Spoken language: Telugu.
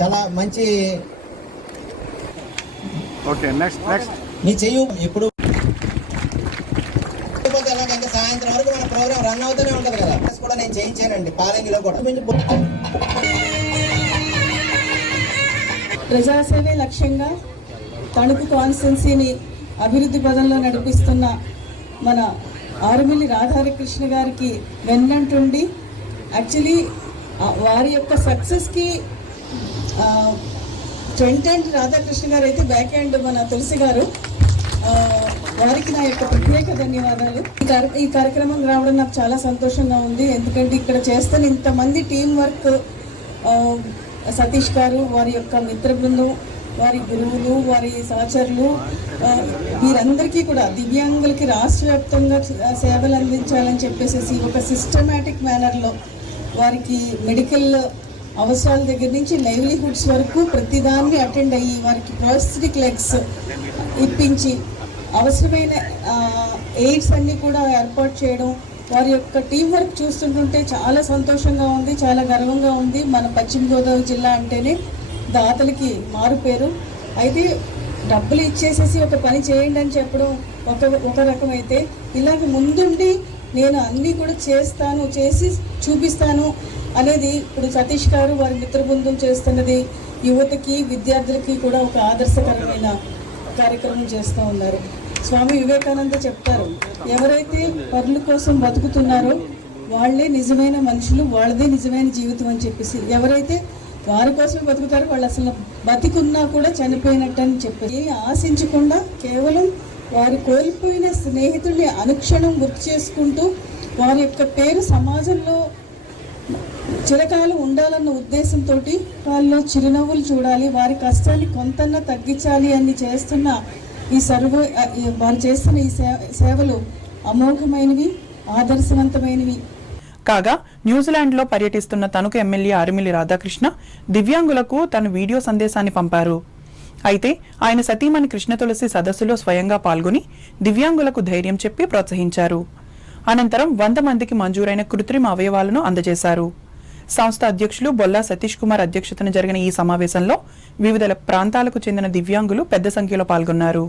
చాలా మంచి. ఓకే, నెక్స్ట్ నీ చెయ్యి ఎప్పుడు ఎలాగంటే సాయంత్రం వరకు మన ప్రోగ్రామ్ రన్ అవుతూనే ఉంటది కదా. కూడా నేను చేయించానండి పాలెంగిలో కూడా. ప్రజాసేవే లక్ష్యంగా తణుకు కాన్స్టిట్యున్సీని అభివృద్ధి పదంలో నడిపిస్తున్న మన ఆరుమిల్లి రాధాకృష్ణ గారికి వెన్నంటుండి యాక్చువల్లీ వారి యొక్క సక్సెస్కి ఫ్రంట్ ఎండ్ రాధాకృష్ణ గారు అయితే బ్యాక్ ఎండ్ మన తులసి గారు, వారికి నా యొక్క ప్రత్యేక ధన్యవాదాలు. ఈ కార్యక్రమం రావడం నాకు చాలా సంతోషంగా ఉంది. ఎందుకంటే ఇక్కడ చేస్తున్న ఇంతమంది టీం వర్క్, సతీష్ గారు, వారి యొక్క మిత్ర బృందం, వారి గురువులు, వారి సహచరులు, వీరందరికీ కూడా దివ్యాంగులకి రాష్ట్ర వ్యాప్తంగా సేవలు అందించాలని చెప్పేసి ఒక సిస్టమేటిక్ మేనర్లో వారికి మెడికల్ అవసరాల దగ్గర నుంచి లైవ్లీహుడ్స్ వరకు ప్రతిదాన్ని అటెండ్ అయ్యి వారికి ప్రాస్థెటిక్ లెగ్స్ ఇప్పించి అవసరమైన ఎయిడ్స్ అన్నీ కూడా ఏర్పాటు చేయడం, వారి యొక్క టీం వర్క్ చూస్తుంటుంటే చాలా సంతోషంగా ఉంది, చాలా గర్వంగా ఉంది. మన పశ్చిమ గోదావరి జిల్లా అంటేనే దాతలకి మారు పేరు. అయితే డబ్బులు ఇచ్చేసేసి ఒక పని చేయండి అని చెప్పడం ఒక రకమైతే, ఇలాగ ముందుండి నేను అన్నీ కూడా చేస్తాను, చేసి చూపిస్తాను అనేది ఇప్పుడు సతీష్ గారు వారి మిత్ర బృందం చేస్తున్నది యువతకి విద్యార్థులకి కూడా ఒక ఆదర్శకరమైన కార్యక్రమం చేస్తూ ఉన్నారు. స్వామి వివేకానంద చెప్తారు, ఎవరైతే పరుల కోసం బతుకుతున్నారో వాళ్ళే నిజమైన మనుషులు, వాళ్ళదే నిజమైన జీవితం అని చెప్పేసి, ఎవరైతే వారి కోసం బతుకుతారో వాళ్ళు అసలు బతికున్నా కూడా చనిపోయినట్టు అని చెప్పేసి ఆశించకుండా కేవలం వారు కోల్పోయిన స్నేహితుల్ని అనుక్షణం గుర్తు చేసుకుంటూ వారి యొక్క పేరు సమాజంలో చిరకాలం ఉండాలన్న ఉద్దేశంతో వాళ్ళలో చిరునవ్వులు చూడాలి, వారి కష్టాన్ని కొంతన్నా తగ్గించాలి అని చేస్తున్న వారు చేస్తున్న ఈ సేవలు అమోఘమైనవి, ఆదర్శవంతమైనవి. కాగా న్యూజిలాండ్లో పర్యటిస్తున్న తణుకు ఎమ్మెల్యే ఆరుమిల్లి రాధాకృష్ణ దివ్యాంగులకు తన వీడియో సందేశాన్ని పంపారు. అయితే ఆయన సతీమణి కృష్ణ తులసి సదస్సులో స్వయంగా పాల్గొని దివ్యాంగులకు ధైర్యం చెప్పి ప్రోత్సహించారు. అనంతరం 100 మందికి మంజూరైన కృత్రిమ అవయవాలను అందజేశారు. సంస్థ అధ్యక్షులు బొల్లా సతీష్ కుమార్ అధ్యక్షతన జరిగిన ఈ సమావేశంలో వివిధ ప్రాంతాలకు చెందిన దివ్యాంగులు పెద్ద సంఖ్యలో పాల్గొన్నారు.